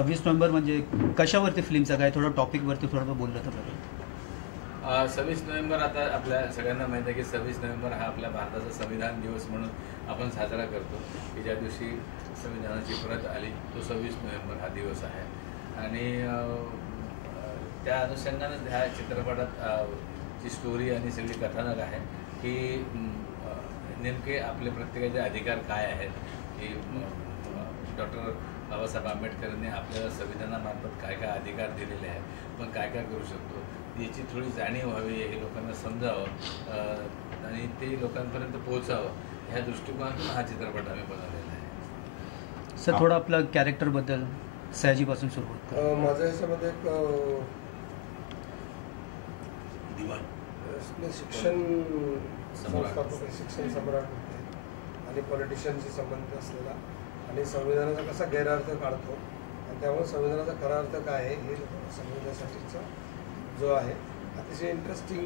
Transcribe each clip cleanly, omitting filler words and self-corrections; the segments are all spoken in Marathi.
26 नोव्हेंबर म्हणजे कशावरती फिल्मचा काय थोडं टॉपिकवरती थोडं बोललं तर बरं. 26 नोव्हेंबर आता आपल्या सगळ्यांना माहीत आहे की 26 नोव्हेंबर हा आपल्या भारताचा संविधान दिवस म्हणून आपण साजरा करतो की ज्या दिवशी संविधानाची प्रत आली तो 26 नोव्हेंबर हा दिवस आहे. आणि त्या अनुषंगानं ह्या चित्रपटात जी स्टोरी आणि सगळी कथानक आहे की नेमके आपले प्रत्येकाचे अधिकार काय आहेत की डॉक्टर बाबासाहेब आंबेडकरांनी आपल्याला संविधानामार्फत काय काय अधिकार दिलेले आहेत, पण काय काय करू शकतो याची थोडी जाणीव व्हावी, हे लोकांना समजावं आणि ते लोकांपर्यंत पोहोचावं ह्या दृष्टिकोनातून हा चित्रपट आम्ही बनवलेला आहे. सर थोडं आपलं कॅरेक्टरबद्दल सयाजीपासून सुरुवात करू. माझ्या ह्याच्यामध्ये एक शिक्षण संस्थापक शिक्षण सम्राट होते आणि पॉलिटिशियनशी संबंधित असलेला आणि संविधानाचा कसा गैरअर्थ काढतो आणि त्यामुळे संविधानाचा खरा अर्थ काय आहे हे समजण्यासाठीचा जो आहे अतिशय इंटरेस्टिंग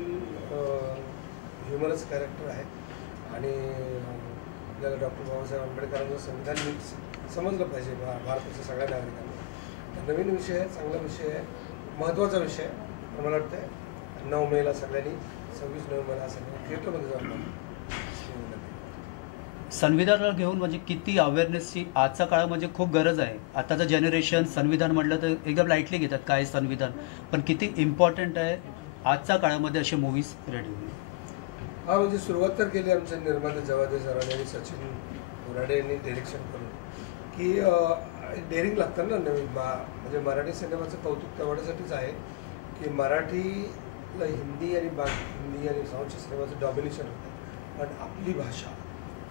ह्युमरस कॅरेक्टर आहे. आणि आपल्याला डॉक्टर बाबासाहेब आंबेडकरांचं संविधान नीट समजलं पाहिजे भारताच्या सगळ्या नागरिकांना. नवीन विषय आहे, चांगला विषय आहे, महत्त्वाचा विषय आहे. मला वाटतं 9 मेला सगळ्यांनी 26 नोव्हेंबरला सगळ्यांनी थिएटरमध्ये जाऊन संविधानाला घेऊन म्हणजे किती अवेअरनेसची आजच्या काळात म्हणजे खूप गरज आहे. आताचं जनरेशन संविधान म्हटलं तर एकदम लाईटली घेतात काय संविधान, पण किती इम्पॉर्टंट आहे आजच्या काळामध्ये असे मूवीज रेडी होईल. हा म्हणजे सुरुवात तर केली आमच्या निर्माते जवादे सरांनी आणि सचिन बोराडे यांनी डिरेक्शन करून की डेअरिंग लागतं ना नवीन म्हणजे मराठी सिनेमाचं कौतुक तेवढ्यासाठीच आहे की मराठीला हिंदी आणि साऊथच्या सिनेमाचं डॉमिनेशन होतं, पण आपली भाषा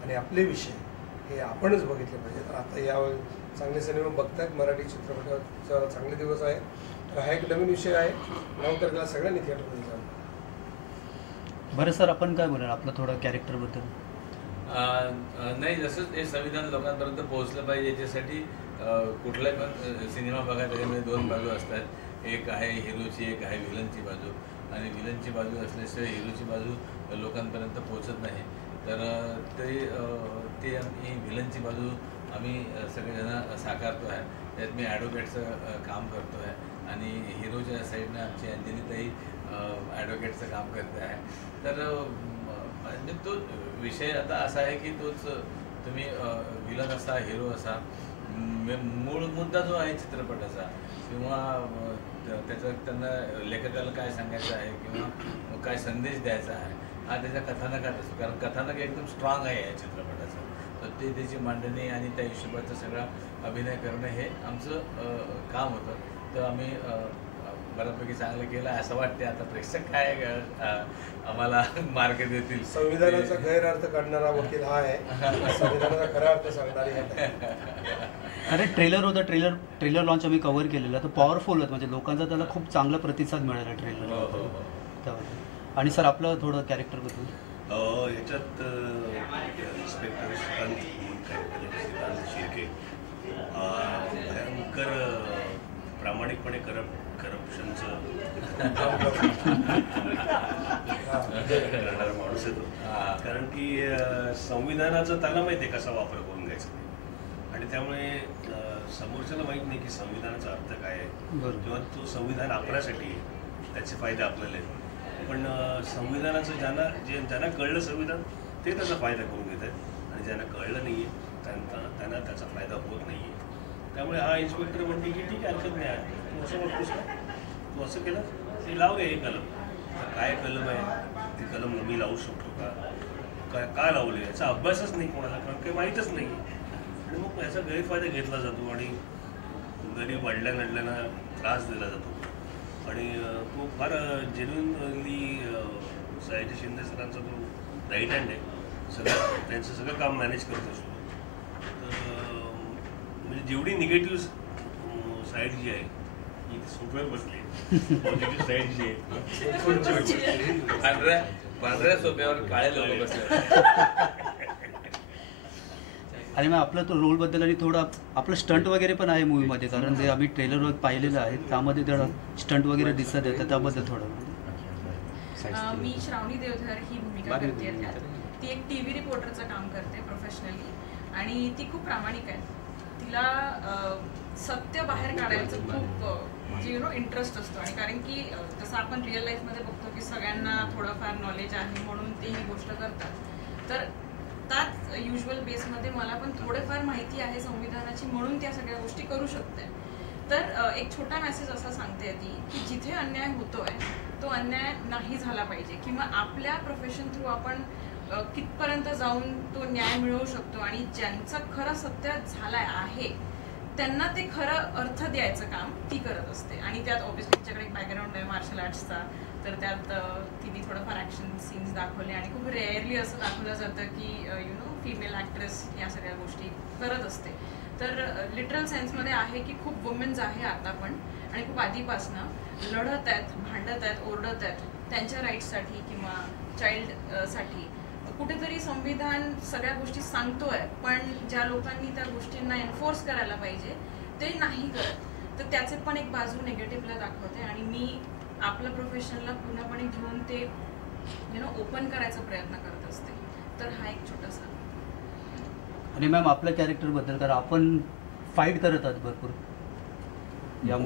आणि आपले विषय हे आपणच बघितले पाहिजे. तर आता यावेळी चांगले सिनेमा बघतायत, मराठी चित्रपटाचा चांगले दिवस आहे. तर हा एक नवीन विषय आहे. 9 तारखेला सगळ्यांनी थिएटरमध्ये जाऊन. बरं सर आपण काय बोलाल आपलं थोडं कॅरेक्टरबद्दल. नाही, जसंच हे संविधान लोकांपर्यंत पोहोचलं पाहिजे याच्यासाठी कुठलाही पण सिनेमा बघा त्याच्यामध्ये 2 बाजू असतात. एक आहे हिरोची, एक आहे व्हिलनची बाजू. आणि व्हिलनची बाजू असल्याशिवाय हिरोची बाजू लोकांपर्यंत पोहोचत नाही. तर ते आम्ही व्हिलनची बाजू आम्ही सगळेजण साकारतो आहे. त्यात मी ॲडव्होकेटचं काम करतो आहे आणि हिरोच्या साईडनं आमची अंजलीताई ॲडव्होकेटचं काम करते आहे. तर म्हणजे तो विषय आता असा आहे की तोच तुम्ही व्हिलन असा हिरो असा मूळ मुद्दा जो आहे चित्रपटाचा किंवा त्याचं त्यांना लेखकाला काय सांगायचं आहे किंवा काय संदेश द्यायचा आहे हा त्याच्या कथानकात असतो. कारण कथानक एकदम स्ट्रॉंग आहे या चित्रपटाचं. तर ते त्याची मांडणी आणि त्या हिशोबाचा सगळा अभिनय करणं हे आमचं काम होतं. तर आम्ही बऱ्यापैकी चांगलं केलं असं वाटते. आता प्रेक्षक काय आम्हाला मार्ग देतील. संविधानाचा गैरअर्थ काढणारा वकील हा आहे, संविधानाचा खरा अर्थ सांगणारी. अरे ट्रेलर होता, ट्रेलर लॉन्च आम्ही कव्हर केलेलं तर पॉवरफुल होतं म्हणजे लोकांचा त्याला खूप चांगला प्रतिसाद मिळाला ट्रेलर. आणि सर आपलं थोडं कॅरेक्टरबद्दल. ह्याच्यात इन्स्पेक्टर श्रीकांत शिर्के भयंकर प्रामाणिकपणे करप्शनचं करणारा माणूस येतो. कारण की संविधानाचा त्याला माहिती आहे कसा वापर करून घ्यायचा आणि त्यामुळे समोरच्याला माहीत नाही की संविधानाचा अर्थ काय आहे किंवा तो संविधान आपल्यासाठी त्याचे फायदे आपल्याला आहेत. पण संविधानाचं ज्यांना कळलं संविधान ते त्याचा फायदा करून घेत आहेत आणि ज्यांना कळलं नाही आहे त्यांना त्याचा फायदा होत नाही आहे. त्यामुळे हा इन्स्पेक्टर म्हणते की ठीक आहे हरकत नाही, तू असं वाटतोस का, तू असं केलं ते लाव हे कलम. काय कलम आहे ते कलम मी लावू शकतो का लावले याचा अभ्यासच नाही कोणाला, कारण काही माहीतच नाही. आणि मग याचा गैरफायदा घेतला जातो आणि गरीब अडल्यांना त्रास दिला जातो. आणि तो फार जेन्युइनली सयाजी शिंदे सरांचा जो राईट हँड आहे, त्यांचं सगळं काम मॅनेज करत असतो. तर म्हणजे जेवढी निगेटिव्ह साईड जी आहे ती सुटवर बसली, पॉझिटिव्ह साईड जी आहे पांढऱ्या सोप्यावर काळे लोक बसले. आणि मग आपलं तो रोलबद्दल आणि थोडं आपलं स्टंट वगैरे पण आहे मूवीमध्ये, कारण ते आम्ही ट्रेलरवर पाहिलेलं आहे त्यामध्ये थोडं स्टंट वगैरे दिसत येतं त्याबद्दल थोडं. मी श्रावणी देवधर ही भूमिका करते त्यात. ती एक TV रिपोर्टरचं काम करते प्रोफेशनली आणि ती खूप प्रामाणिक आहे. तिला सत्य बाहेर काढायचं खूप इंटरेस्ट असतो. आणि कारण की जसं आपण रिअल लाईफमध्ये बघतो की सगळ्यांना थोडंफार नॉलेज आहे म्हणून ते ही गोष्ट करतात. तर त्याच युजल बेसमध्ये मला पण थोडंफार माहिती आहे संविधानाची म्हणून त्या सगळ्या गोष्टी करू शकते. तर एक छोटा मेसेज असा सांगते ती की जिथे अन्याय होतोय तो अन्याय नाही झाला पाहिजे, किंवा आपल्या प्रोफेशन थ्रू आपण कितपर्यंत जाऊन तो न्याय मिळवू शकतो आणि ज्यांचं खरं सत्य झालाय आहे त्यांना ते खरं अर्थ द्यायचं काम ती करत असते. आणि त्यात ऑब्व्हियसली तिच्याकडे एक बॅकग्राऊंड आहे मार्शल आर्ट्सचा, तर त्यात तिने थोडंफार ॲक्शन सीन्स दाखवले आणि खूप रेअरली असं दाखवलं जातं की फिमेल ॲक्ट्रेस या सगळ्या गोष्टी करत असते. तर लिटरल सेन्समध्ये आहे की खूप वुमेन्स आहे आता पण आणि खूप आधीपासनं लढत आहेत, भांडत आहेत, ओरडत आहेत त्यांच्या राईट्ससाठी किंवा चाइल्डसाठी. कुठेतरी संविधान सगळ्या गोष्टी सांगतोय पण ज्या लोकांनी त्या गोष्टींना एन्फोर्स करायला पाहिजे ते नाही करत. तर त्याचे पण एक बाजू नेगेटिव्हला दाखवते आणि मी आपल्या प्रोफेशनला पूर्णपणे घेऊन ते ओपन करायचा प्रयत्न करत असते. तर हा एक छोटासा. आणि मॅम आपल्या कॅरेक्टरबद्दल, कारण आपण फाईट करत आहात भरपूर या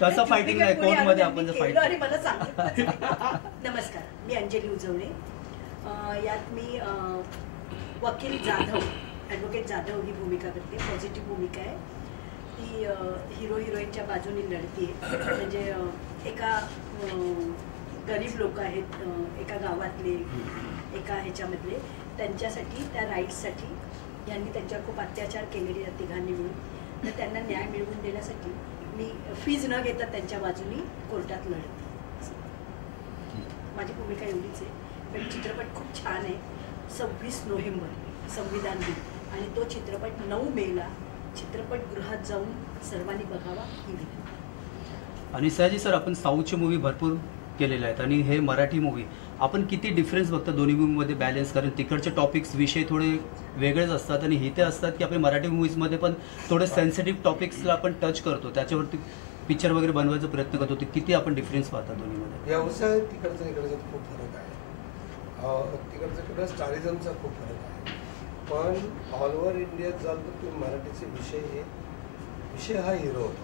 तसं फायटिंग नाही, कोर्टमध्ये आपण फाईट. नमस्कार, मी अंजली उजवणे. यात मी वकील जाधव, ॲडव्होकेट जाधव ही भूमिका करते. पॉझिटिव्ह भूमिका आहे ती. हिरो हिरोईनच्या बाजूने लढते. म्हणजे एका गरीब लोक आहेत एका गावातले, एका ह्याच्यामधले, त्यांच्यासाठी त्या राईट्ससाठी यांनी त्यांच्यावर खूप अत्याचार केलेले या तिघांनी मिळून. तर त्यांना न्याय मिळवून देण्यासाठी मी फीज न घेता त्यांच्या बाजूनी कोर्टात लढते. माझी भूमिका एवढीच आहे. पण चित्रपट खूप छान आहे. 26 नोव्हेंबर संविधान दिन आणि तो चित्रपट 9 मेला चित्रपटगृहात जाऊन सर्वांनी बघावा ही विनंती. आणि सयाजी सर, आपण साऊथचे मूवी भरपूर केलेले आहेत आणि हे मराठी मूवी आपण किती डिफरन्स बघतो दोन्ही मूवीमध्ये बॅलन्स, कारण तिकडचे टॉपिक्स विषय थोडे वेगळेच असतात आणि इथे असतात की आपल्या मराठी मूवीजमध्ये पण थोडे सेन्सिटिव्ह टॉपिक्सला आपण टच करतो, त्याच्यावरती पिक्चर वगैरे बनवायचा प्रयत्न करतो. ते किती आपण डिफरन्स पाहता दोन्हीमध्ये? व्यवसाय तिकडचा इकडचा खूप फरक आहे. तिकडचा स्टारिझमचा खूप फरक आहे. पण ऑल ओव्हर इंडियात जाल तर तुम्ही मराठीचे विषय हा हिरो होतो.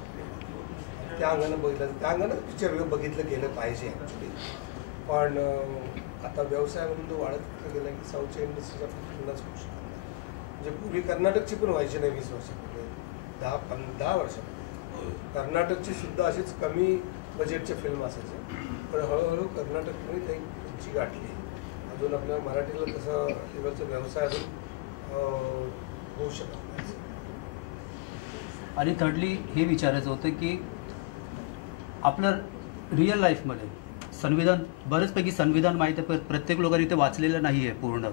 त्या अंगानं बघितलं, त्या अंगानं पिक्चर बघितलं गेलं पाहिजे ॲक्च्युली. पण आता व्यवसाय म्हणून तो वाढत गेला की साऊथच्या इंडस्ट्रीच्या पुन्हाच होऊ शकत नाही. म्हणजे पूर्वी कर्नाटकची पण व्हायची नाही 20 वर्षापूर्वी, 10 वर्षापूर्वी कर्नाटकची सुद्धा अशीच कमी बजेटचे फिल्म असायचे. पण हळूहळू कर्नाटकने काही उंची गाठली. अजून आपल्या मराठीला तसं लेवलचा व्यवसाय अजून होऊ शकत नाही. आणि थर्डली हे विचारायचं होतं की आपलं रिअल लाईफमध्ये संविधान, बरेचपैकी संविधान माहीत आहे, प्रत्येक लोकांनी ते वाचलेलं नाही आहे पूर्ण.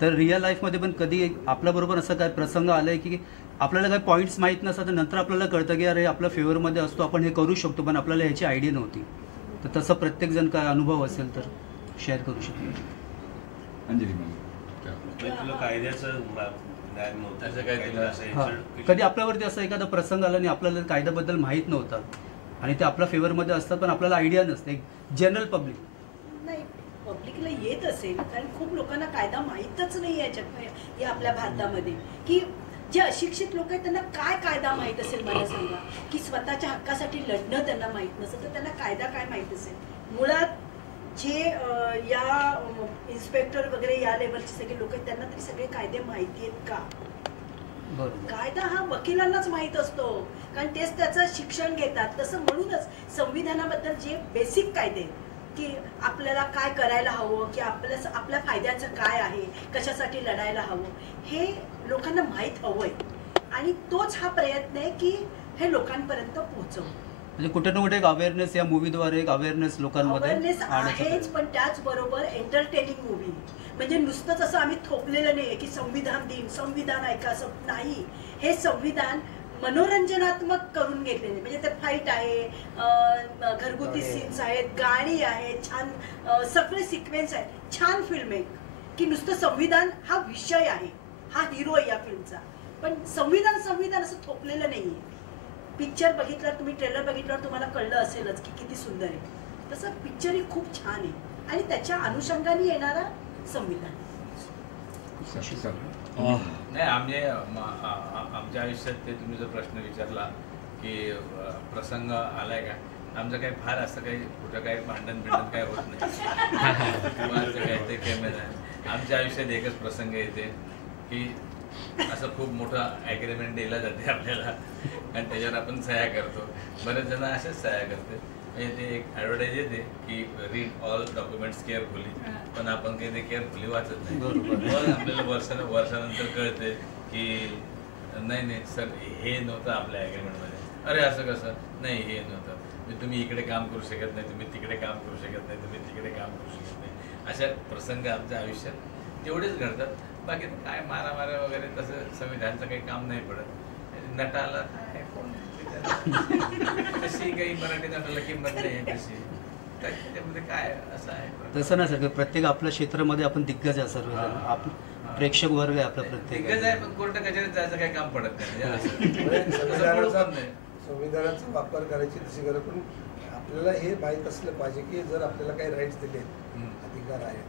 तर रिअल लाईफमध्ये पण कधी आपल्याबरोबर असं काय प्रसंग आला आहे की आपल्याला काही पॉईंट्स माहीत नसतात तर नंतर आपल्याला कळतं की अरे आपल्या फेवरमध्ये असतो, आपण हे करू शकतो, पण आपल्याला ह्याची आयडिया नव्हती. तर तसं प्रत्येकजण काय अनुभव असेल तर शेअर करू शकतो. अंजली मॅम, तुला कायद्याचं ज्ञान नव्हतं, कधी आपल्यावरती असा एखादा प्रसंग आला आणि आपल्याला कायद्याबद्दल माहीत नव्हता आणि ते आपल्या फेवरमध्ये असतात पण आपल्याला आयडिया नसते, जनरल पब्लिक नाही, पब्लिकला येत असेल कारण खूप लोकांना कायदा माहीतच नाही याच्यात या आपल्या भारतामध्ये. की जे अशिक्षित लोक आहेत त्यांना काय कायदा माहीत असेल मला सांगा. की स्वतःच्या हक्कासाठी लढणं त्यांना माहीत नसेल तर त्यांना कायदा काय माहीत असेल. मुळात जे या इन्स्पेक्टर वगैरे या लेवलचे सगळे लोक आहेत त्यांना तरी सगळे कायदे माहिती आहेत का? कायदा हा वकिलांनाच माहीत असतो कारण तेच त्याचं शिक्षण घेतात. तसं म्हणूनच संविधानाबद्दल जे बेसिक कायदे की आपल्याला काय करायला हवं, की आपल्या फायद्याचं काय आहे, कशासाठी लढायला हवं, हे लोकांना माहीत हवंय. आणि तोच हा प्रयत्न आहे की हे लोकांपर्यंत पोहोचवणं. म्हणजे कुठे ना कुठे एक अवेअरनेस या मूवीद्वारे एक अवेअरनेस लोकांमध्ये अवेअरनेस आहेच, पण त्याचबरोबर एंटरटेनिंग मूवी. म्हणजे नुसतंच असं आम्ही थोपलेलं नाही की संविधान दिन, संविधान ऐका, असं नाही. हे संविधान मनोरंजनात्मक करून घेतलेले. म्हणजे त्यात फाईट आहे, घरगुती सीन्स आहेत, गाणी आहेत, छान सगळे सिक्वेन्स आहेत, छान फिल्म आहे. की नुसतं संविधान हा विषय आहे, हा हिरो आहे या फिल्मचा, पण संविधान असं थोपलेलं नाहीये. पिक्चर बघितल्यावर, तुम्ही ट्रेलर बघितल्यावर तुम्हाला कळलं असेलच की किती सुंदर आहे. तसं पिक्चरही खूप छान आहे आणि त्याच्या अनुषंगाने येणारा संविधान. नाही आमच्या आयुष्यात ते तुम्ही जो प्रश्न विचारला की प्रसंग आलाय का, आमचं काही फार असं काही कुठं काही भांडण काय होत नाही किंवा काय ते कॅमेरा आहे. आमच्या आयुष्यात एकच प्रसंग येते की असं खूप मोठा ॲग्रीमेंट दिला जाते आपल्याला आणि त्याच्यावर आपण सह्या करतो. बरेच जण असेच सह्या करते. म्हणजे ते एक ॲडव्हर्टाईज येते की रीड ऑल डॉक्युमेंट्स केअरफुली, पण आपण काही ते केअरफुली वाचत नाही. मग आपल्याला वर्षानंतर कळते की नाही सर हे नव्हतं आपल्या ॲग्रीमेंटमध्ये. अरे असं कसं, नाही हे नव्हतं, तुम्ही इकडे काम करू शकत नाही, तुम्ही तिकडे काम करू शकत नाही, तुम्ही तिकडे काम करू शकत नाही. अशा प्रसंग आमच्या आयुष्यात तेवढेच घडतात. बाकी काय मारामाऱ्या वगैरे तसं संविधानाचं काही काम नाही पडत. नटाला काय कोण तशी काही मराठी नटाला किंमत नाही आहे तशी, त्यामध्ये काय असं आहे तसं नाही सर. प्रत्येक आपल्या क्षेत्रामध्ये आपण दिग्गज आहे सर्व. आपण प्रेक्षक वर्ग आहे आपला प्रत्येक दिग्गज आहे, पण कोर्ट कचेरीत जायचं काही काम पडत नाही. संविधानाचा वापर करायची तशी गरज, पण आपल्याला हे माहीत असलं पाहिजे की जर आपल्याला काही राईट्स दिले, अधिकार आहे,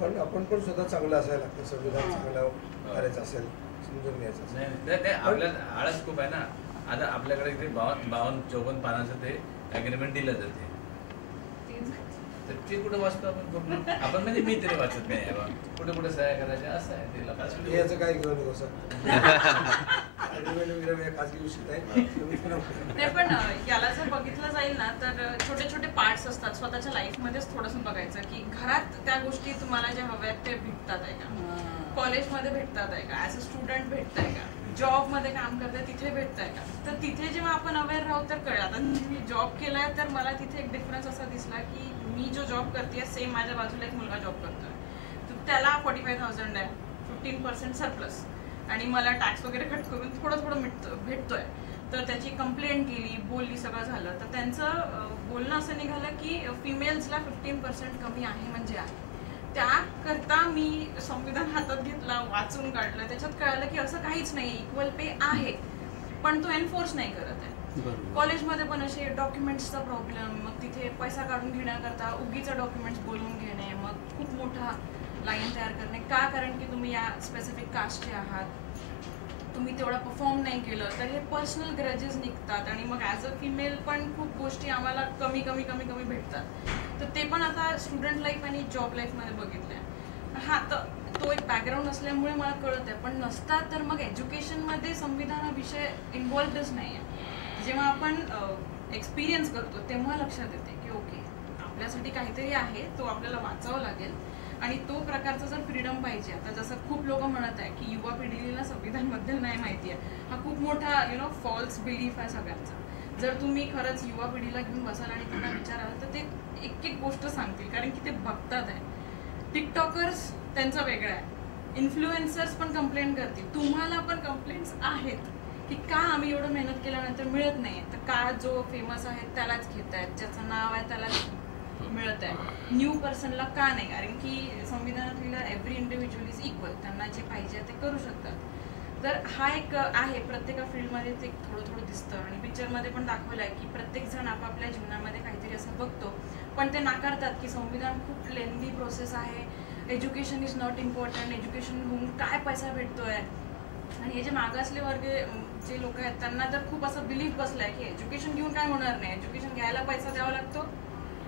पण आपण पण स्वतः चांगलं असायला लागतं. संविधान चांगलं करायचं असेल, समजून घ्यायचं असेल. आपल्या आळस खूप आहे ना. आता आपल्याकडे ते 52-54 पानाचं ते ॲग्रीमेंट दिलं जाते, तर ते कुठं वाचतो आपण पूर्ण? आपण म्हणजे मी तरी वाचत नाही आहे. कुठे कुठे सह्या करायच्या असं आहे ते. याचं काय घेऊन नको सर, खाजगी विषय नाही. पण याला जर बघितलं जाईल ना तर छोटे छोटे पार्ट्स असतात. स्वतःच्या लाईफमध्येच थोडंसं बघायचं की घरात त्या गोष्टी तुम्हाला ज्या हव्यात ते भेटतात आहे का, कॉलेजमध्ये भेटतात आहे का, ॲज अ स्टुडंट भेटत आहे का, जॉबमध्ये काम करते तिथे भेटत आहे का. तर तिथे जेव्हा आपण अवेअर राहू तर कळलं. आता मी जॉब केलाय तर मला तिथे एक डिफरन्स असा दिसला की मी जो जॉब करते सेम माझ्या बाजूला एक मुलगा जॉब करतोय, तर त्याला 45,000 आहे, 15% सरप्लस, आणि मला टॅक्स वगैरे कट करून थोडं भेटतोय. तर त्याची कंप्लेंट केली, बोलली, सगळं झालं. तर त्यांचं बोलणं असं निघालं की फिमेल्सला 15% कमी आहे म्हणजे आहे. त्याकरता मी संविधान हातात घेतला, वाचून काढलं. त्याच्यात कळलं की असं काहीच नाही, इक्वल पे आहे, पण तो एनफोर्स नाही करत आहे. कॉलेजमध्ये पण असे डॉक्युमेंट्सचा प्रॉब्लेम, मग तिथे पैसा काढून घेण्याकरता उगीचा डॉक्युमेंट्स बोलवून घेणे, मग खूप मोठा लाईन तयार करणे. का? कारण की तुम्ही या स्पेसिफिक कास्टचे आहात, तुम्ही तेवढा परफॉर्म नाही केलं तर हे पर्सनल ग्रजेस निघतात. आणि मग ॲज अ फिमेल पण खूप गोष्टी आम्हाला कमी भेटतात. तर ते पण आता स्टुडंट लाईफ आणि जॉब लाईफमध्ये बघितलंय. हा, तर तो एक बॅकग्राऊंड असल्यामुळे मला कळत आहे. पण नसतात तर मग एज्युकेशनमध्ये संविधान हा विषय इन्व्हॉल्वच नाही आहे. जेव्हा आपण एक्सपिरियन्स करतो तेव्हा लक्षात येते की ओके, आपल्यासाठी काहीतरी आहे, तो आपल्याला वाचावं लागेल. आणि तो प्रकारचा जर फ्रीडम पाहिजे. आता जसं खूप लोक म्हणत आहे की युवा पिढीला संविधानबद्दल नाही माहिती आहे, हा खूप मोठा फॉल्स बिलीफ आहे सगळ्यांचा. जर तुम्ही खरंच युवा पिढीला घेऊन बसाल आणि त्यांना विचाराल तर ते एक गोष्ट सांगतील, कारण की ते बघतात आहे. टिकटॉकर्स त्यांचा वेगळा आहे, इन्फ्लुएन्सर्स पण कंप्लेंट करतील, तुम्हाला पण कंप्लेंट्स आहेत की का आम्ही एवढं मेहनत केल्यानंतर मिळत नाही. तर का जो फेमस आहे त्यालाच घेत आहेत, ज्याचं नाव आहे त्यालाच मिळत आहे, न्यू पर्सनला का नाही? कारण की संविधानात लिहिलं एव्हरी इंडिव्हिज्युअल इज इक्वल, त्यांना जे पाहिजे ते करू शकतात. तर हा एक आहे, प्रत्येका फील्डमध्ये ते थोडं दिसतं. आणि पिक्चरमध्ये पण दाखवलं आहे की प्रत्येकजण आपापल्या जीवनामध्ये काहीतरी असं बघतो, पण ते नाकारतात की संविधान खूप लेंदी प्रोसेस आहे, education is not important, education होऊन काय पैसा भेटतोय. आणि हे जे मागासले वर्ग जे लोक आहेत त्यांना तर खूप असं बिलीफ बसलाय की एज्युकेशन घेऊन काय होणार नाही, एज्युकेशन घ्यायला पैसा द्यावा लागतो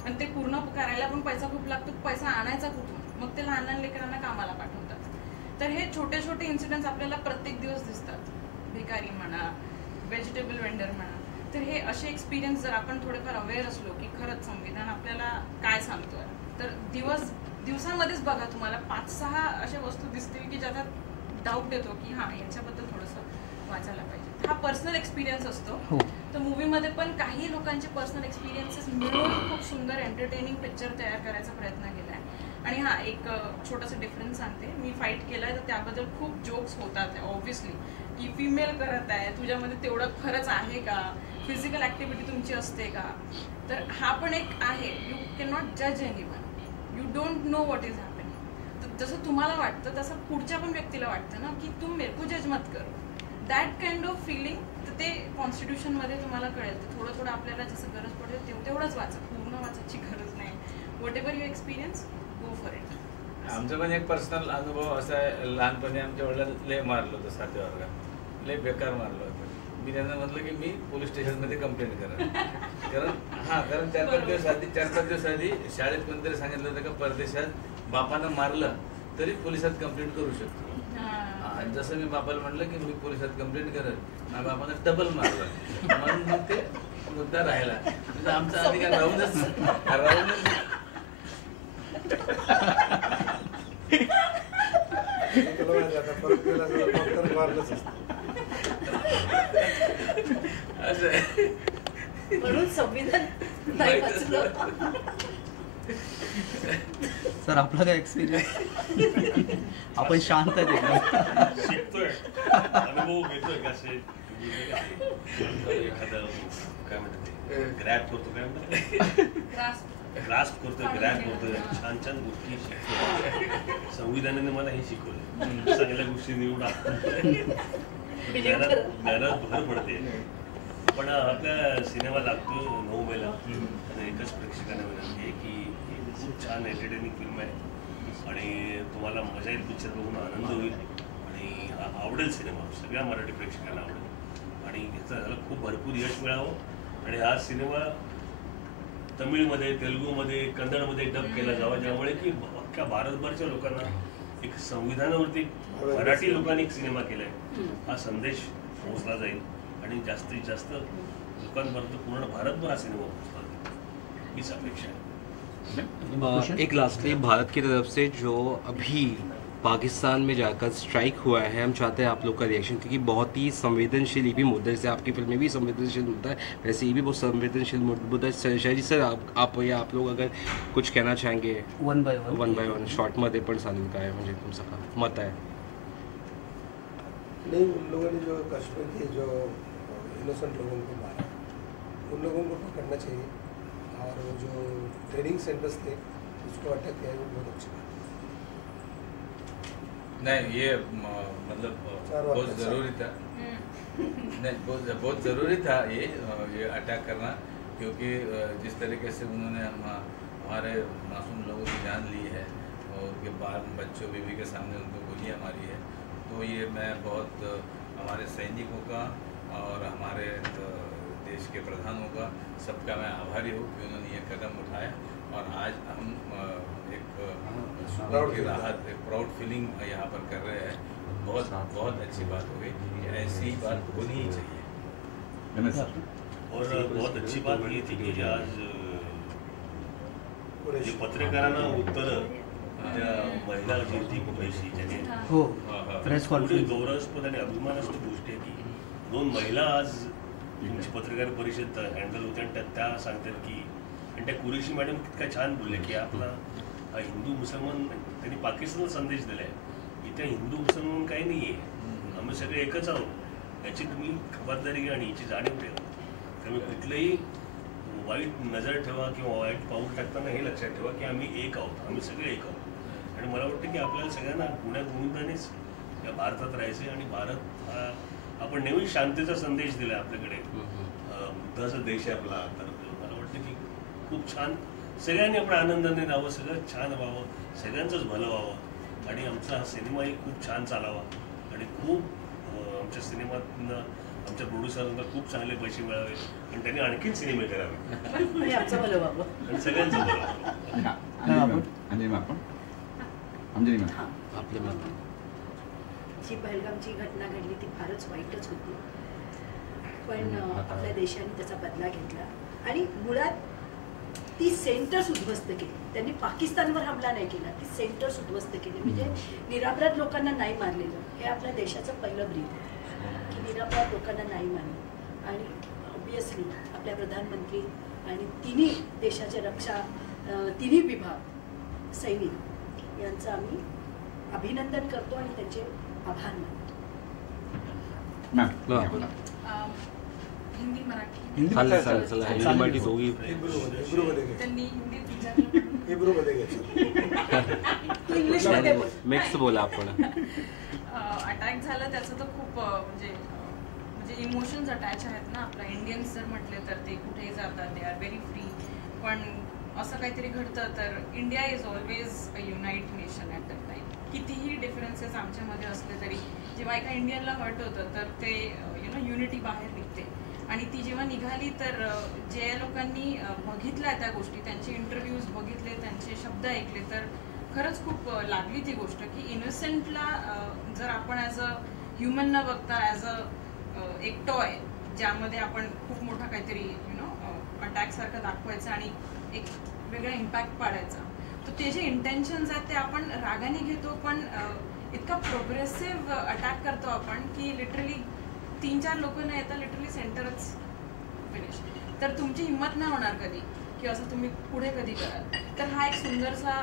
आणि ते पूर्ण करायला पण पैसा खूप लागतो, पैसा आणायचा कुठून? मग ते लहान लेकरांना कामाला पाठवतात. तर हे छोटे इन्सिडेंट्स आपल्याला प्रत्येक दिवस दिसतात. भिकारी म्हणा, व्हेजिटेबल वेंडर म्हणा. तर हे असे एक्सपिरियन्स जर आपण थोडेफार अवेअर असलो की खरंच संविधान आपल्याला काय सांगतोय, तर दिवसामध्येच बघा तुम्हाला 5-6 अशा वस्तू दिसतील की ज्याच्यात डाऊट येतो की हां, याच्याबद्दल थोडंसं वाचायला पाहिजे. हा पर्सनल एक्सपिरियन्स असतो. तर मूवीमध्ये पण काही लोकांचे पर्सनल एक्सपिरियन्सेस मिळून खूप सुंदर एंटरटेनिंग पिक्चर तयार करायचा प्रयत्न केला आहे. आणि हा, एक छोटंसं डिफरन्स सांगते. मी फाईट केलाय तर त्याबद्दल खूप जोक्स होतात ऑब्व्हियसली, की फिमेल करत आहे, तुझ्यामध्ये तेवढं खरंच आहे का, फिजिकल ॲक्टिव्हिटी तुमची असते का. तर हा पण एक आहे, यू कॅन नॉट जज anyone, you don't know what is happening. तर जसं तुम्हाला वाटतं तसं पुढच्या पण व्यक्तीला वाटतं ना की तुम मेरे को जज मत करो. दॅट काइंड ऑफ फिलिंग, तर ते कॉन्स्टिट्यूशनमध्ये तुम्हाला कळेल. तर थोडं आपल्याला जसं गरज पडेल तेवढंच वाचा, पूर्ण वाचायची गरज नाही. What ever you experience, go for it. आमचा पण एक पर्सनल अनुभव असा आहे, लहानपणी आमच्या वडिलांना लय मारलं होतं 7व्या वर्गात, लय बेकार मारलं होतं. मी त्यांना म्हटलं की मी पोलीस स्टेशनमध्ये कंप्लेंट करेन. कारण 4-5 दिवस आधी शाळेत कोणतरी सांगितलं होतं का परदेशात बापानं मारलं तरी पोलिसात कंप्लेंट करू शकतो. आणि जसं मी बापाला म्हटलं की मी पोलिसात कंप्लेंट करेन, माझ्या बापानं डबल मारलं, म्हणून मग ते मुद्दा राहिला. म्हणजे आमचा अधिकार राहूनच मारलंच असतं. म्हणून संविधान नाही वाचलं. सर आपला काय एक्सपिरियन्स? आपण शांत आहेत एकदम. शिकतोय, अनुभव घेतोय कसे एखादं काय म्हणतात ते ग्रॅब करतो, काय म्हणतात ग्रास्प करतोय, ग्रॅब करतोय, छान छान गोष्टी शिकतोय. संविधानाने मला हे शिकवलं, चांगल्या गोष्टी निवडा, ज्ञानात भर पडते. पण आपल्या सिनेमा लागतो 9 मेला आणि एकच प्रेक्षकांना विनंती आहे की खूप छान एंटरटेनिंग फिल्म आहे आणि तुम्हाला मजा येईल, पिक्चर बघून आनंद होईल आणि आवडेल सिनेमा, सगळ्या मराठी प्रेक्षकांना आवडेल आणि ह्याचं झालं खूप भरपूर यश मिळावं आणि हा सिनेमा तमिळमध्ये, तेलुगूमध्ये, कन्नडमध्ये डब केला जावा, ज्यामुळे की अख्ख्या भारतभरच्या लोकांना एक संविधानावरती मराठी लोकांनी एक सिनेमा केलाय, हा संदेश पोहोचला जाईल आणि जास्तीत जास्त लोकांपर्यंत पूर्ण भारतभर हा सिनेमा पोहोचला जाईल, हीच अपेक्षा है. एक लास्टली भारत की तरफ से जो अभी पाकिस्तान में जाकर स्ट्राइक हुआ है, हम चाहते हैं आप लोग का रिएक्शन, क्योंकि बहुत ही संवेदनशील ये भी मुद्दा है, जैसे आपकी फिल्म में भी संवेदनशील मुद्दा है वैसे ये भी बहुत संवेदनशील मुद्दा है. शहरी सर आप लोग अगर कुछ कहना चाहेंगे वन बाय वन शॉर्टमध्ये पण चालेल, काय म्हणजे तुमचं काय मत आहे? नहीं, उन लोगों ने जो कश्मीर के जो इनोसेंट लोगों को मारा, उन लोगों को पकड़ना चाहिए और वो जो ट्रेनिंग सेंटर्स थे उसको अटैक किया, वो बहुत अच्छा है. नहीं, ये मतलब बहुत ज़रूरी था. नहीं, बहुत ज़रूरी था ये अटैक करना, क्योंकि जिस तरीके से उन्होंने हमारे मासूम लोगों की जान ली है और उनके बाद बच्चों बीवी के सामने उनको गोलियां मारी है, तो ये मैं बहुत हमारे सैनिकों का और हमारे देश के प्रधानों का सबका मैं आभारी हूँ कि उन्होंने ये कदम उठाया और आज हम एक प्राउड फीलिंग यहाँ पर कर रहे हैं. बहुत अच्छी बात हो गई, ऐसी बात होनी ही चाहिए. और बहुत अच्छी बात ये थी की आज जे पत्रकारांना उत्तर त्या महिला ज्योती कुरैशी ज्याने हो प्रेस कॉन्फरन्स, गौरवास्पद आणि अभिमानास्पद गोष्ट आहे की 2 महिला आज तुमची पत्रकार परिषद हँडल होते आणि त्या सांगतात की, आणि त्या कुरैशी मॅडम इतका छान बोलल्या की आपला हा हिंदू मुसलमान, त्यांनी पाकिस्तानला संदेश दिलाय, इथे हिंदू मुसलमान काही नाही आहे, आम्ही सगळे एकच आहोत, याची तुम्ही खबरदारी घ्या आणि याची जाणीव ठेवा. त्यामुळे कुठलंही वाईट नजर ठेवा किंवा वाईट पाऊल टाकताना हे लक्षात ठेवा की आम्ही एक आहोत, आम्ही सगळे एक आहोत. आणि मला वाटतं की आपल्याला सगळ्यांना गुण्यागोविंदानेच या भारतात राहायचे आणि भारत हा आपण नेहमी शांतीचा संदेश दिला आपल्याकडे, बुद्धाचा देश आहे आपला. तर मला वाटतं की खूप छान सगळ्यांनी आपण आनंदाने राहावं, सगळं छान व्हावं, सगळ्यांचंच भलं व्हावं आणि आमचा हा सिनेमाही खूप छान चालावा आणि खूप आमच्या सिनेमातनं आमच्या प्रोड्युसरांना खूप चांगले पैसे मिळावे आणि त्यांनी आणखीन सिनेमे करावे आणि आमचं भलं व्हावं आणि सगळ्यांचं भलं व्हावं. जी पहलगामची घटना घडली ती फारच वाईटच होती, पण आपल्या देशाने त्याचा बदला घेतला आणि मुळात ती सेंटर्स उद्ध्वस्त केली. त्यांनी पाकिस्तानवर हमला नाही केला, ती सेंटर्स उद्ध्वस्त केली. म्हणजे निरापराध लोकांना नाही मारलेलं, हे आपल्या देशाचं पहिलं ब्रीद आहे की निरापराध लोकांना नाही मारलं. आणि ऑब्वियसली आपल्या प्रधानमंत्री आणि तिन्ही देशाचे रक्षा तिन्ही विभाग सैनिक यांचं आम्ही अभिनंदन करतो आणि त्यांचे आभार मानतो. हिंदी मराठी मराठी दोघी त्यांनी हिंदीत विचारलं, हिब्रूमध्ये घ्यायचं, इंग्लिशमध्ये बोल. मिक्स बोला आपण. अटॅक झाला त्याचं तर खूप म्हणजे इमोशन्स अटॅच आहेत ना. आपला इंडियन्स जर म्हटले तर ते कुठेही जातात, दे आर व्हेरी फ्री. पण असं काहीतरी घडतं तर India is always a unite nation at that time. कितीही डिफरन्सेस आमच्यामध्ये असले तरी जेव्हा एका इंडियनला हर्ट होतं तर ते युनिटी बाहेर निघते. आणि ती जेव्हा निघाली तर जे लोकांनी बघितल्या त्या गोष्टी, त्यांचे इंटरव्ह्यूज बघितले, त्यांचे शब्द ऐकले, तर खरंच खूप लागली ती गोष्ट की इनोसेंटला जर आपण ॲज अ ह्युमन न बघता ॲज अ एक टॉय ज्यामध्ये आपण खूप मोठा काहीतरी अटॅकसारखं दाखवायचं आणि एक वेगळा इम्पॅक्ट पाडायचा, तर ते जे इंटेन्शन्स आहेत ते आपण रागाने घेतो, पण इतका प्रोग्रेसिव्ह अटॅक करतो आपण की लिटरली 3-4 लोक न येता लिटरली सेंटरच फिनिश. तर तुमची हिंमत नाही होणार कधी की असं तुम्ही पुढे कधी कराल. तर हा एक सुंदरसा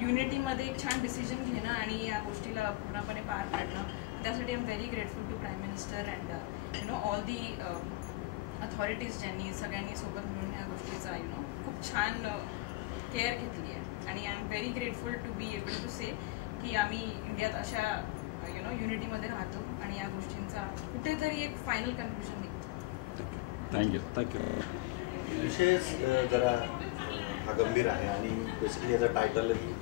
युनिटीमध्ये एक छान डिसिजन घेणं आणि या गोष्टीला पूर्णपणे पार पाडणं, त्यासाठी I am very grateful to prime minister and all the authorities ज्यांनी सगळ्यांनी सोबत मिळून या गोष्टीचा खूप छान केअर घेतली आहे. आणि I am very grateful to be able to say की आम्ही इंडियात अशा युनिटीमध्ये राहतो आणि या गोष्टींचा कुठेतरी एक फायनल कन्क्लुजन निघतो. थँक्यू. विषय जरा हा गंभीर आहे आणि बेसिकली याचा टायटलही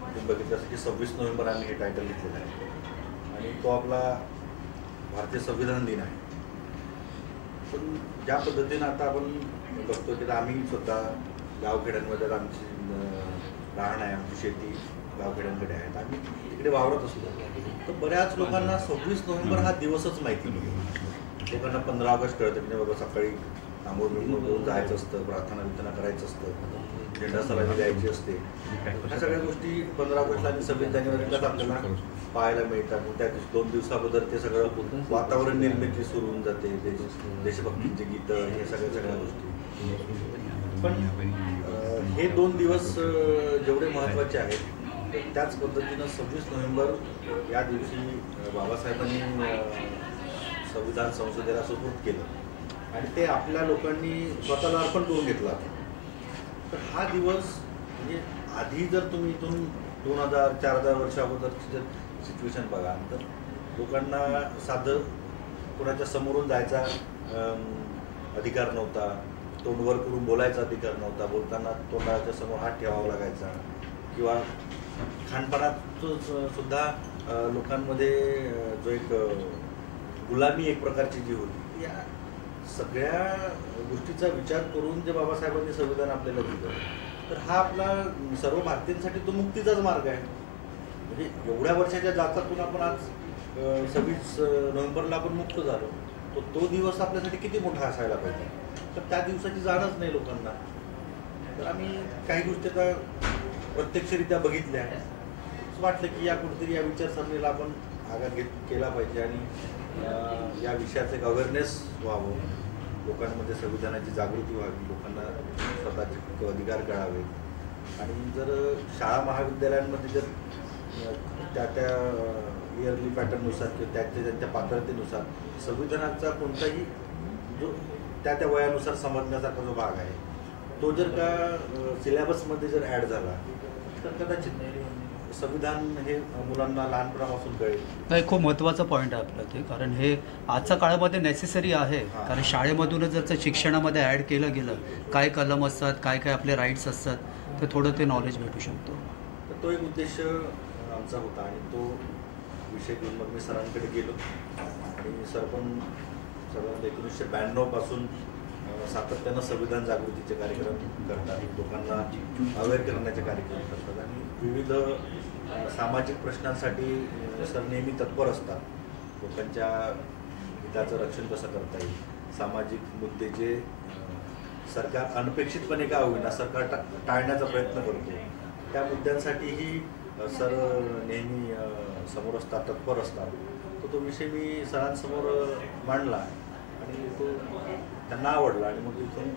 तुम्ही बघितलं असेल की 26 नोव्हेंबर आम्ही हे टायटल घेतलेलं आहे आणि तो आपला भारतीय संविधान दिन आहे. पण ज्या पद्धतीनं आता आपण बघतो की आम्ही स्वतः गावखेड्यांमध्ये आमची राहण आहे, आमची शेती गावखेड्यांकडे आहेत, आम्ही तिकडे वावरत असतो. तर बऱ्याच लोकांना 26 नोव्हेंबर हा दिवसच माहिती नाही. लोकांना 15 ऑगस्ट कळतं की नाही बाबा, सकाळी आंघोळ बिंघोळ जायचं असतं, प्रार्थना करायचं असतं, झेंडा सलामी द्यायची असते. ह्या सगळ्या गोष्टी 15 ऑगस्टला आणि 26 जानेवारीलाच आपल्याला पाहायला मिळतात. त्या 2 दिवसाबद्दल ते सगळं वातावरण निर्मिती सुरू होऊन जाते, देशभक्तीचे गीतं, हे सगळ्या गोष्टी. पण हे 2 दिवस जेवढे महत्त्वाचे आहेत त्याच पद्धतीनं 26 नोव्हेंबर या दिवशी बाबासाहेबांनी संविधान संसदेला सुपूर्द केलं आणि ते आपल्या लोकांनी स्वतःला अर्पण करून घेतला. तर हा दिवस म्हणजे आधी जर तुम्ही इथून 2000-4000 वर्ष अगोदरची जर सिच्युएशन बघा तर लोकांना साधं कोणाच्या समोरून जायचा अधिकार नव्हता, तोंडवर करून बोलायचा अधिकार नव्हता, बोलताना तोंडाच्या समोर हात ठेवावा लागायचा, किंवा खानपानात सुद्धा लोकांमध्ये जो एक गुलामी एक प्रकारची जी होती, या सगळ्या गोष्टीचा विचार करून जे बाबासाहेबांनी संविधान आपल्याला दिलं, तर हा आपला सर्व भारतीयांसाठी तो मुक्तीचाच मार्ग आहे. म्हणजे एवढ्या वर्षाच्या जाचातून आपण आज 26 नोव्हेंबरला आपण मुक्त झालो, तो दिवस आपल्यासाठी किती मोठा असायला पाहिजे. तर त्या दिवसाची जाणच नाही लोकांना. तर आम्ही काही गोष्टी आता प्रत्यक्षरित्या बघितल्या, असं वाटलं की या कुठेतरी या विचारसरणीला आपण आघात केला पाहिजे आणि या विषयाचं एक अवेअरनेस व्हावं, लोकांमध्ये संविधानाची जागृती व्हावी, लोकांना स्वतःचे अधिकार कळावे. आणि जर शाळा महाविद्यालयांमध्ये जर त्या इयरली पॅटर्ननुसार किंवा त्यांच्या पात्रतेनुसार संविधानाचा कोणताही जो त्या वयानुसार समजण्यासारखा जो भाग आहे तो जर का सिलेबसमध्ये जर ॲड झाला तर कदाचित संविधान हे मुलांना लहानपणापासून कळेल. नाही, खूप महत्त्वाचा पॉईंट आहे आपलं ते, कारण हे आजच्या काळामध्ये नेसेसरी आहे. कारण शाळेमधूनच जर शिक्षणामध्ये ॲड केलं गेलं, काय कलम असतात, काय काय आपले राईट्स असतात, तर थोडं ते नॉलेज भेटू शकतो. तर तो एक उद्देश आमचा होता आणि तो विषय घेऊन मग मी सरांकडे गेलो आणि सर पण साधारण 1992 पासून सातत्यानं संविधान जागृतीचे कार्यक्रम करतात, लोकांना अवेअर करण्याचे कार्यक्रम करतात आणि विविध सामाजिक प्रश्नांसाठी सर नेहमी तत्पर असतात. लोकांच्या हिताचं रक्षण कसं करता येईल, सामाजिक मुद्दे जे सरकार अनपेक्षितपणे का होईना सरकार टाळण्याचा प्रयत्न करतो, त्या मुद्द्यांसाठीही सर नेहमी समोर असतात, तत्पर असतात. तो विषय मी सरांसमोर मांडला आणि तो त्यांना आवडला आणि मग इथून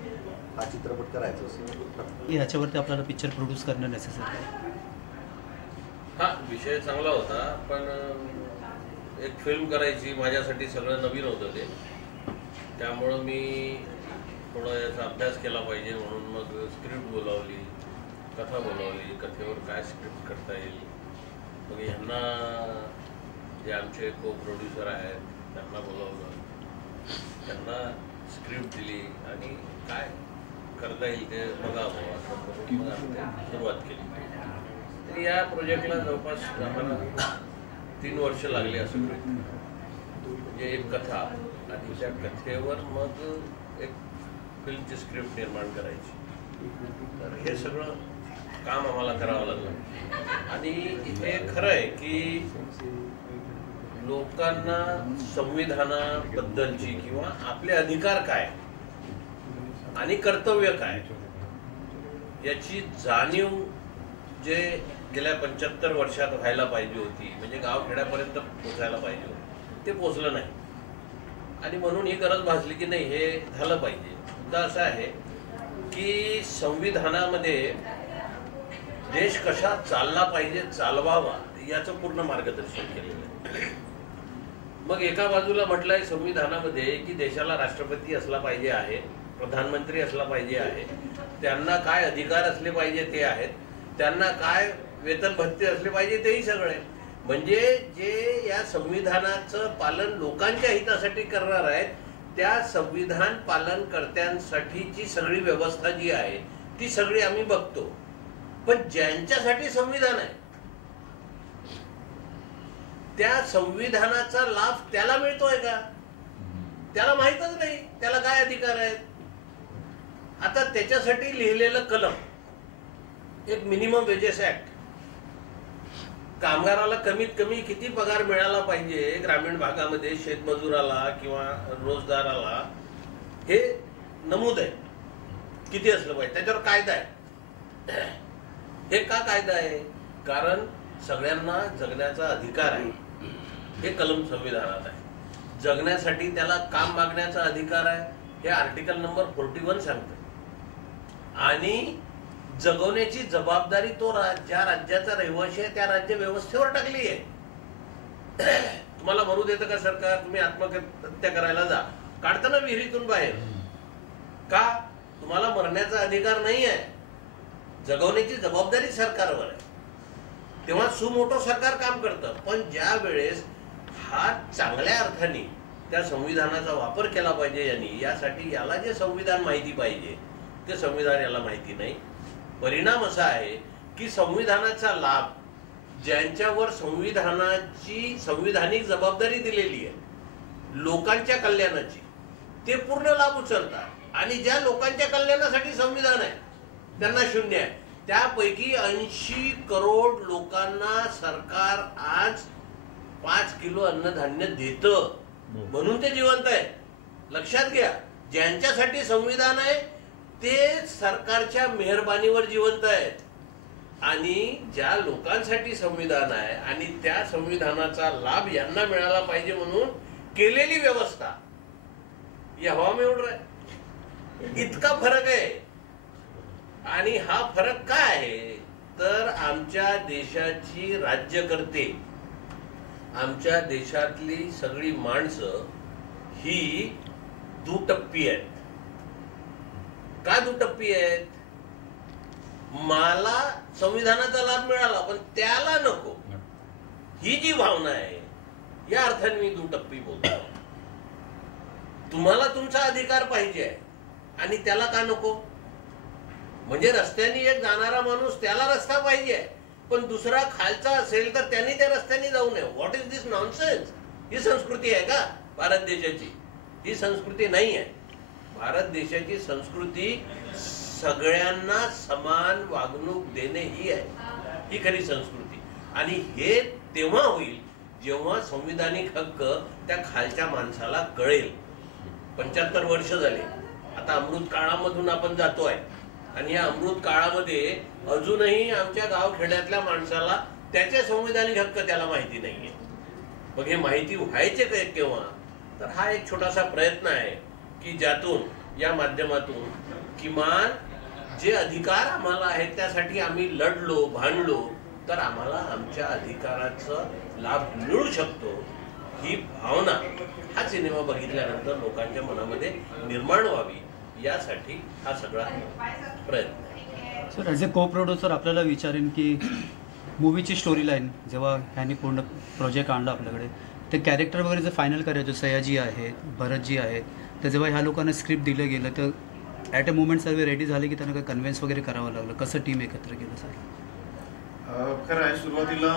हा चित्रपट करायचा असं ह्याच्यावरती आपल्याला पिक्चर प्रोड्यूस करणं नेसेसरी आहे. हा विषय चांगला होता, पण एक फिल्म करायची माझ्यासाठी सगळं नवीन होतं ते, त्यामुळं मी थोडा याचा अभ्यास केला पाहिजे म्हणून मग स्क्रिप्ट बोलावली, कथा बोलावली, कथेवर काय स्क्रिप्ट करता येईल. मग ह्यांना जे आमचे को प्रोड्युसर आहेत त्यांना बोलावलं, त्यांना स्क्रिप्ट दिली आणि काय करता येईल ते बघावं असं मग आम्ही सुरुवात केली. तर या प्रोजेक्टला जवळपास आम्हाला 3 वर्ष लागली असं म्हणजे एक कथा आणि त्या कथेवर मग एक फिल्मची स्क्रिप्ट निर्माण करायची. तर हे सगळं काम आम्हाला करावं लागलं. आणि हे खरं आहे की लोकांना संविधानाबद्दलची किंवा आपले अधिकार काय आणि कर्तव्य काय याची जाणीव जे गेल्या 75 वर्षात व्हायला पाहिजे होती, म्हणजे गावखेड्यापर्यंत पोचायला पाहिजे होती, ते पोचलं नाही. आणि म्हणून ही गरज भासली की नाही हे झालं पाहिजे. मुद्दा असा आहे की संविधानामध्ये देश कशा चालला पाहिजे, चालवावा याचं पूर्ण मार्गदर्शन केलेलं आहे. मग एका बाजूला म्हटलंय संविधानामध्ये की देशाला राष्ट्रपती असला पाहिजे आहे, प्रधानमंत्री असला पाहिजे आहे, त्यांना काय अधिकार असले पाहिजे ते आहेत, त्यांना काय वेतन भत्ते असले पाहिजे तेही सगळे. म्हणजे जे या संविधानाचं पालन लोकांच्या हितासाठी करणार आहेत त्या संविधान पालनकर्त्यांसाठीची सगळी व्यवस्था जी आहे ती सगळी आम्ही बघतो. पण ज्यांच्यासाठी संविधान आहे त्या संविधानाचा लाभ त्याला मिळतोय का, त्याला माहीतच नाही त्याला काय अधिकार आहेत. आता त्याच्यासाठी लिहिलेलं कलम एक मिनिमम वेजेस ऍक्ट, कामगाराला कमीत कमी किती पगार मिळाला पाहिजे ग्रामीण भागामध्ये शेतमजुराला किंवा रोजदाराला हे नमूद आहे, किती असलं पाहिजे, त्याच्यावर कायदा आहे. हे का कायदा आहे? कारण सगळ्यांना जगण्याचा अधिकार आहे, हे कलम संविधानात आहे. जगण्यासाठी त्याला काम मागण्याचा अधिकार आहे, हे आर्टिकल नंबर 41 सांगतं. आणि जगवण्याची जबाबदारी तो ज्या राज्याचा रहिवासी आहे त्या राज्य व्यवस्थेवर टाकली आहे. तुम्हाला म्हणू देतं का सरकार तुम्ही आत्महत्या करायला जा, काढताना विहिरीतून बाहेर का? तुम्हाला मरण्याचा अधिकार नाही आहे, जगवण्याची जबाबदारी सरकारवर आहे. तेव्हा सुमोठो सरकार काम करतं. पण ज्या वेळेस हा चांगल्या अर्थाने त्या संविधानाचा वापर केला पाहिजे यांनी, यासाठी याला जे संविधान माहिती पाहिजे ते संविधान याला माहिती नाही. परिणाम असा आहे की संविधानाचा लाभ ज्यांच्यावर संविधानाची संविधानिक जबाबदारी दिलेली आहे लोकांच्या कल्याणाची, ते पूर्ण लाभ उचलतात. आणि ज्या लोकांच्या कल्याणासाठी संविधान आहे त्यांना शून्य आहे. त्यापैकी 80 करोड लोकांना सरकार आज 5 किलो अन्नधान्य देतं, म्हणून ते जिवंत आहे. लक्षात घ्या, ज्यांच्यासाठी संविधान आहे ते सरकारच्या मेहरबानीवर जिवंत आहेत. आणि ज्या लोकांसाठी संविधान आहे आणि त्या संविधानाचा लाभ यांना मिळाला पाहिजे म्हणून केलेली व्यवस्था या हवा में उड रहा है. इतका फरक आहे. आणि हा फरक काय आहे तर आमच्या देशाची राज्यकर्ते, आमच्या देशातली सगळी माणसं ही दुटप्पी आहेत. का दुटप्पी आहेत? मला संविधानाचा लाभ मिळाला पण त्याला नको, ही जी भावना आहे या अर्थाने मी दुटप्पी बोलतो. तुम्हाला तुमचा अधिकार पाहिजे आणि त्याला का नको? म्हणजे रस्त्याने एक जाणारा माणूस त्याला रस्ता पाहिजे पण दुसरा खालचा असेल तर त्यांनी त्या रस्त्याने जाऊ नये. What is this nonsense? ही संस्कृती आहे का भारत देशाची? ही संस्कृती नाही आहे. भारत देशाची संस्कृती सगळ्यांना समान वागणूक देणे ही आहे, ही खरी संस्कृती. आणि हे तेव्हा होईल जेव्हा संविधानिक हक्क त्या खालच्या माणसाला कळेल. 75 वर्ष झाले, आता अमृत काळामधून आपण जातोय आणि या अमृत काळामध्ये अजूनही आमच्या गावखेड्यातल्या माणसाला त्याचे संविधानिक हक्क त्याला माहिती नाहीये. मग हे माहिती व्हायचे काय केव्हा? तर हा एक छोटासा प्रयत्न आहे की ज्यातून, या माध्यमातून किमान जे अधिकार आम्हाला आहेत त्यासाठी आम्ही लढलो, भांडलो तर आम्हाला आमच्या अधिकाराचा लाभ मिळू शकतो, ही भावना हा सिनेमा बघितल्यानंतर लोकांच्या मनामध्ये निर्माण व्हावी यासाठी हा सगळा प्रयत्न आहे. सर, ॲज अ को प्रोड्युसर आपल्याला विचारेन की मूवीची स्टोरी लाईन जेव्हा ह्यांनी पूर्ण प्रोजेक्ट आणला आपल्याकडे, ते कॅरेक्टर वगैरे जे फायनल करायचं, सयाजी आहेत, भरतजी आहेत, तर जेव्हा ह्या लोकांना स्क्रिप्ट दिलं गेलं तर ॲट अ मोमेंट सर्व रेडी झाले की त्यांना काही कन्व्हिन्स वगैरे करावं लागलं, कसं टीम एकत्र केलं सर? खरं आहे, सुरुवातीला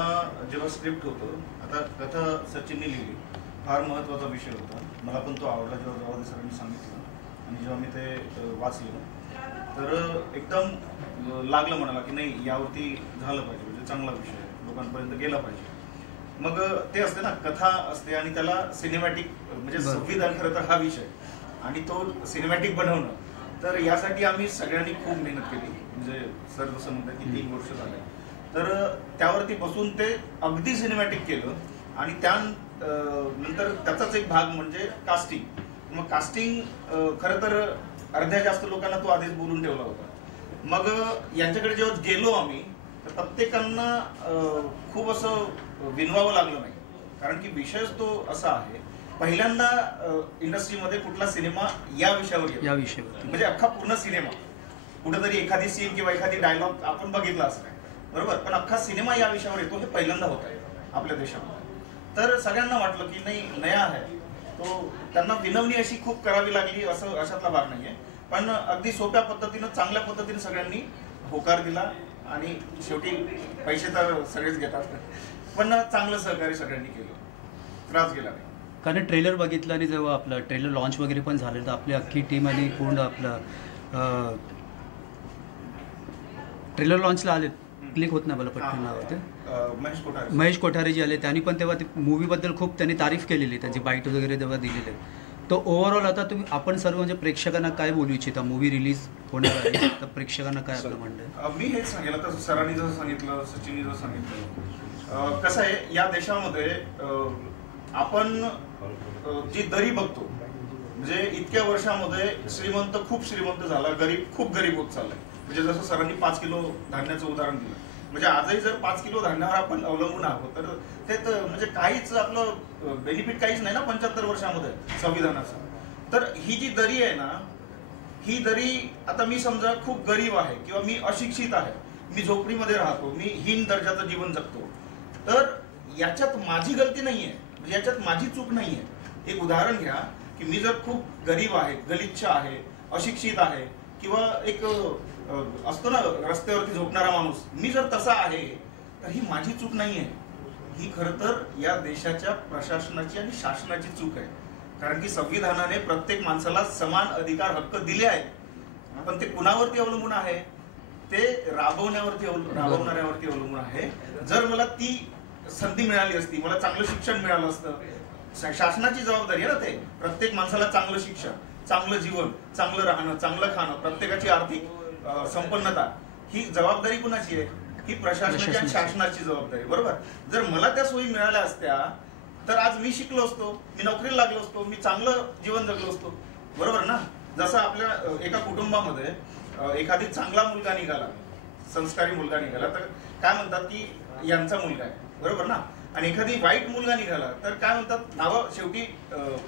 जेव्हा स्क्रिप्ट होतं, आता कथा सचिनने लिहिली, फार महत्त्वाचा विषय होता, मला पण तो आवडला जेव्हा जवाहर सरांनी सांगितलं आणि जेव्हा मी ते वाचलं तर एकदम लागलं म्हणाला की नाही यावरती झालं पाहिजे, म्हणजे चांगला विषय लोकांपर्यंत गेला पाहिजे. मग ते असते ना, कथा असते आणि त्याला सिनेमॅटिक म्हणजे संविधान खरं तर हा विषय आणि तो सिनेमॅटिक बनवणं, तर यासाठी आम्ही सगळ्यांनी खूप मेहनत केली. म्हणजे सर जसं म्हणतात की 3 वर्ष झाले, तर त्यावरती बसून ते अगदी सिनेमॅटिक केलं आणि त्यानंतर त्याचाच एक भाग म्हणजे कास्टिंग. मग कास्टिंग खरं तर अर्ध्या जास्त लोकांना तो आधीच बोलून ठेवला होता. मग यांच्याकडे जेव्हा गेलो आम्ही तर प्रत्येकांना खूप असं विनवावं लागलं नाही, कारण की विषयच तो असा आहे. पहिल्यांदा इंडस्ट्रीमध्ये कुठला सिनेमा या विषयावर म्हणजे अख्खा पूर्ण सिनेमा, कुठेतरी एखादी सीन किंवा एखादी डायलॉग आपण बघितला असं नाही, बरोबर, पण अख्खा सिनेमा या विषयावर येतो हे पहिल्यांदा होत आहे आपल्या देशामध्ये. तर सगळ्यांना वाटलं की नाही नया आहे तो, त्यांना विनवणी अशी खूप करावी लागली असं अशातला भाग नाहीये, पण अगदी सोप्या पद्धतीनं चांगल्या पद्धतीने सगळ्यांनी होकार दिला आणि शेवटी पैसे तर सगळेच घेतात, पण चांगलं सहकार्य सगळ्यांनी केलं, त्रास गेला नाही. कारण ट्रेलर बघितलं आणि जेव्हा आपलं ट्रेलर लॉन्च वगैरे पण झालं तर आपली अख्खी टीम आणि पूर्ण आपलं ट्रेलर लॉन्चला आले, क्लिक होत नाही मला पटकन नाव होते, महेश कोठारे जी आले, त्यांनी पण तेव्हा मूवीबद्दल खूप त्यांनी तारीफ केलेली, त्यांची बाईट वगैरे तेव्हा दिलेले. तो ओव्हरऑल आता तुम्ही आपण सर्व म्हणजे प्रेक्षकांना काय बोलू इच्छिता, मूवी रिलीज होणार आहे तर प्रेक्षकांना काय आपलं म्हणणं आहे? मी हेच सांगेल, आता सरांनी जसं सांगितलं, सचिननी जसं सांगितलं, कसं आहे या देशामध्ये आपण जी दरी बघतो, म्हणजे इतक्या वर्षामध्ये श्रीमंत खूप श्रीमंत झाला, गरीब खूप गरीब होत चाललाय. म्हणजे जसं सरांनी 5 किलो धान्याचं उदाहरण दिलं, म्हणजे आजही जर 5 किलो धान्यावर आपण अवलंबून आहोत तर ते म्हणजे काहीच आपलं बेनिफिट काहीच नाही ना 75 वर्षामध्ये संविधानाचं. तर ही जी दरी आहे ना, ही दरी आता मी समजा खूप गरीब आहे किंवा मी अशिक्षित आहे, मी झोपडीमध्ये राहतो, मी हीन दर्जाचं जीवन जगतो, तर याच्यात माझी गलती नाहीये, म्हणजे याच्यात माझी चूक नाहीये. एक उदाहरण घ्या की मी जर खूप गरीब आहे, गलिच्छ आहे, अशिक्षित आहे किंवा एक असतो ना रस्त्यावरती झोपणारा माणूस, मी जर तसा आहे तर ही माझी चूक नाहीये, ही खरं तर या देशाच्या प्रशासनाची आणि शासनाची चूक आहे. कारण की संविधानाने प्रत्येक माणसाला समान अधिकार हक्क दिले आहेत, पण ते कुणावरती अवलंबून आहे, ते राबवणाऱ्यावरती अवलंबून आहे. जर मला ती संधी मिळाली असती, मला चांगलं शिक्षण मिळालं असतं, शासनाची जबाबदारी आहे ना ते, प्रत्येक माणसाला चांगलं शिक्षण, चांगलं जीवन, चांगलं राहणं, चांगलं खाणं, प्रत्येकाची आर्थिक संपन्नता, ही जबाबदारी कुणाची आहे? ही प्रशासनाची आणि शासनाची जबाबदारी, बरोबर. जर मला त्या सोयी मिळाल्या असत्या तर आज मी शिकलो असतो, मी नोकरीला लागलो असतो, मी चांगलं जीवन जगलो असतो, बरोबर ना. जसं आपल्या एका कुटुंबामध्ये एखादी चांगला मुलगा निघाला, संस्कारी मुलगा निघाला, तर काय म्हणतात की यांचा मुलगा आहे, बरोबर ना. आणि एखादी वाईट मुलगा निघाला तर काय म्हणतात, नावं शेवटी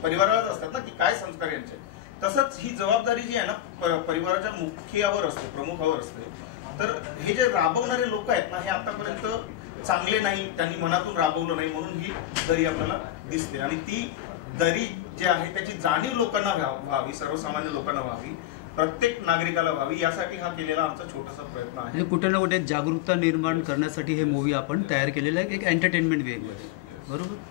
परिवारालाच असतात ना की काय संस्कार यांचे. तसंच ही जबाबदारी जी आहे ना परिवाराच्या मुख्यावर असते, प्रमुखावर असते. तर हे जे राबवणारे लोक आहेत ना, हे आतापर्यंत चांगले नाही, त्यांनी मनातून राबवलं नाही, म्हणून ही दरी आपल्याला दिसते. आणि ती दरी जी आहे त्याची जाणीव लोकांना व्हावी, सर्वसामान्य लोकांना व्हावी, प्रत्येक नागरिकाला व्हावी, यासाठी हा केलेला आमचा छोटासा प्रयत्न आहे. कुठे ना कुठे जागरूकता निर्माण करण्यासाठी हे मूवी आपण तयार केलेलं आहे, एक एंटरटेनमेंट वेमध्ये, बरोबर.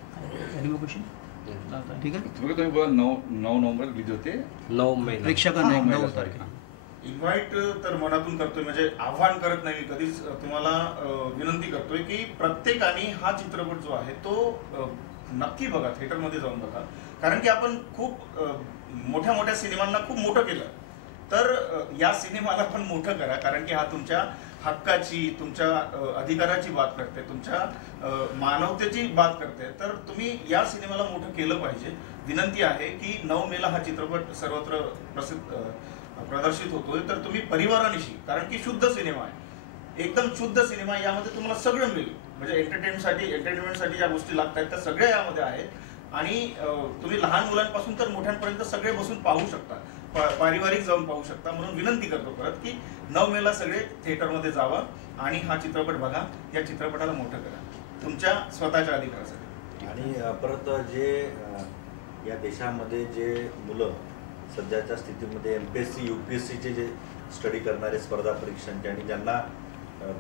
ठीक आहे, तुम्ही बोला 9 नोव्हेंबर रिलीज होते, 9 महिना प्रेक्षकांना 9 तारखेला इन्व्हाइट तर मनातून करतोय, म्हणजे आव्हान करत नाही, कधीच तुम्हाला विनंती करतोय की प्रत्येकाने हा चित्रपट जो आहे तो नक्की बघा, थिएटरमध्ये जाऊन बघा. कारण की आपण खूप मोठ्या मोठ्या सिनेमांना खूप मोठं केलं, तर या सिनेमाला पण मोठं करा, कारण की हा तुमच्या हक्काची, तुमच्या अधिकाराची बात करते, तुमच्या मानवतेची बात करते. तर तुम्ही या सिनेमाला मोठं केलं पाहिजे. विनंती आहे की 9 मेला हा चित्रपट सर्वत्र प्रदर्शित होतोय, तर तुम्ही परिवारानिशी, कारण की शुद्ध सिनेमा आहे, एकदम शुद्ध सिनेमा, यामध्ये तुम्हाला सगळं मिळेल. म्हणजे एंटरटेनमेंटसाठी ज्या गोष्टी लागतात त्या सगळ्या यामध्ये आहेत. आणि तुम्ही लहान मुलांपासून तर मोठ्यांपर्यंत सगळे बसून पाहू शकता, पारिवारिक जाऊन पाहू शकता. म्हणून विनंती करतो परत की 9 मेला सगळे थिएटरमध्ये जावं आणि हा चित्रपट बघा, या चित्रपटाला मोठं करा तुमच्या स्वतःच्या अधिकारासाठी. आणि परत जे या देशामध्ये जे मुलं सध्याच्या स्थितीमध्ये MPSC UPSCचे जे स्टडी करणारे स्पर्धा परीक्षांचे आणि ज्यांना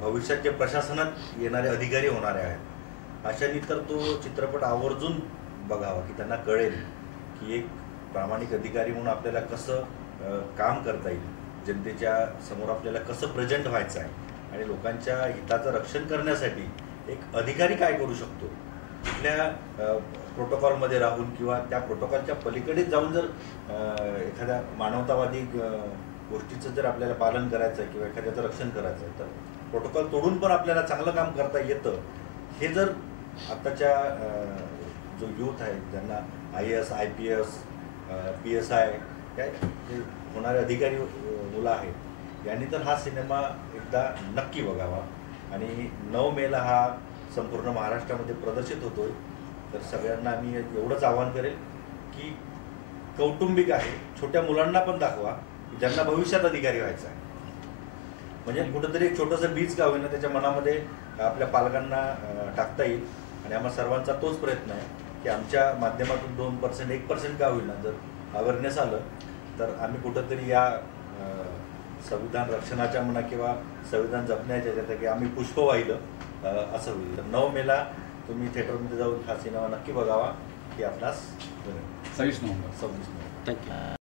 भविष्यात जे प्रशासनात येणारे अधिकारी होणारे आहेत अशांनी तर तो चित्रपट आवर्जून बघावा, की त्यांना कळेल की एक प्रामाणिक अधिकारी म्हणून आपल्याला कसं काम करता येईल, जनतेच्या समोर आपल्याला कसं प्रेझेंट व्हायचं आहे आणि लोकांच्या हिताचं रक्षण करण्यासाठी एक अधिकारी काय करू शकतो. कुठल्या प्रोटोकॉलमध्ये राहून किंवा त्या प्रोटोकॉलच्या पलीकडे जाऊन जर एखाद्या मानवतावादी गोष्टीचं जर आपल्याला पालन करायचं आहे किंवा एखाद्याचं रक्षण करायचं आहे तर प्रोटोकॉल तोडून पण आपल्याला चांगलं काम करता येतं. हे जर आताच्या जो यूथ आहे ज्यांना IAS IPS PSI काय जे होणारे अधिकारी मुलं आहेत यांनी तर हा सिनेमा एकदा नक्की बघावा. आणि 9 मेला हा संपूर्ण महाराष्ट्रामध्ये प्रदर्शित होतोय. तर सगळ्यांना मी एवढंच आवाहन करेल की कौटुंबिक आहे, छोट्या मुलांना पण दाखवा की ज्यांना भविष्यात अधिकारी व्हायचं आहे. म्हणजे कुठंतरी एक छोटंसं बीज का होईना त्याच्या मनामध्ये आपल्या पालकांना टाकता येईल. आणि आम्हा सर्वांचा तोच प्रयत्न आहे की आमच्या माध्यमातून 2% 1% का होईना जर अवेअरनेस आलं तर आम्ही कुठंतरी या संविधान रक्षणाच्या म्हणा किंवा संविधान जपण्याच्या ज्यात की आम्ही पुष्प वाहिलं असं होईल. तर 9 मेला तुम्ही थिएटरमध्ये जाऊन हा सिनेमा नक्की बघावा ही आपणास 26 नोव्हेंबर. थँक्यू.